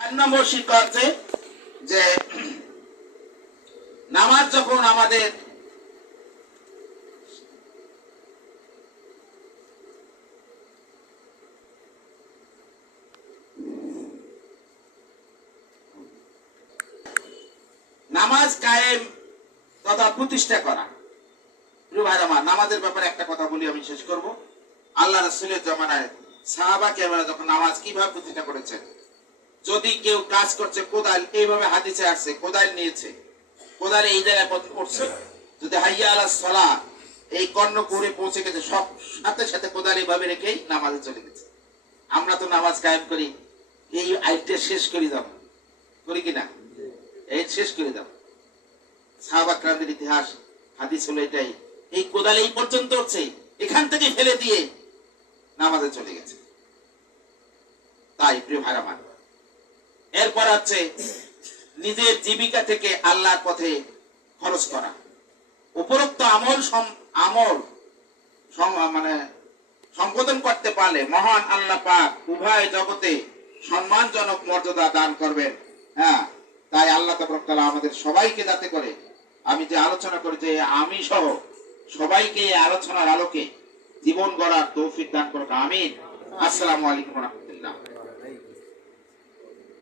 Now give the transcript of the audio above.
চার নম্বর শিক্ষা হচ্ছে যে নামাজ যখন আমাদের নামাজ কায়েম তথা প্রতিষ্ঠা করা। প্রিয় ভাই আমার, নামাজের ব্যাপারে একটা কথা বলি, আমি শেষ করব। আল্লাহ রাসূলের জামানায় সাহাবা কেরামরা যখন নামাজ কিভাবে প্রতিষ্ঠা করেছেন, যদি কেউ কাজ করছে, কোদাল, এইভাবে হাদিসে আসছে, কোদাল নিয়েছে, কোদাল এই জায়গায় পড়ছে, যদি হাইয়া আলাস সালাহ এই কর্ণ করে পৌঁছে গেছে, সব সাথে সাথে কোদাল এইভাবে রেখেই নামাজে চলে গেছে। আমরা তো নামাজ কায়েম করি, এই আইটা শেষ করে দাও, করি কিনা? এই শেষ করে দাও। সাহাবা কেরামদের ইতিহাস হাদিস হলো এটাই, এই কোদাল এই পর্যন্ত হচ্ছে, এখান থেকে ফেলে দিয়ে নামাজে চলে গেছে। তাই প্রিয় ভাইরা আমার, এরপর আছে নিজের জীবিকা থেকে আল্লাহর পথে খরচ করা। উপরোক্ত আমল মানে সম্পাদন করতে পারলে মহান আল্লাহ পাক উভয় জগতে সম্মানজনক মর্যাদা দান করবেন। হ্যাঁ, তাই আল্লাহ তাবারক তাআলা আমাদের সবাইকে যাতে করে, আমি যে আলোচনা করি যে আমি সহ সবাইকে এই আলোচনার আলোকে জীবন গড়ার তৌফিক দান করুন, আমিন। আসসালামু আলাইকুম ওয়া রাহমাতুল্লাহ।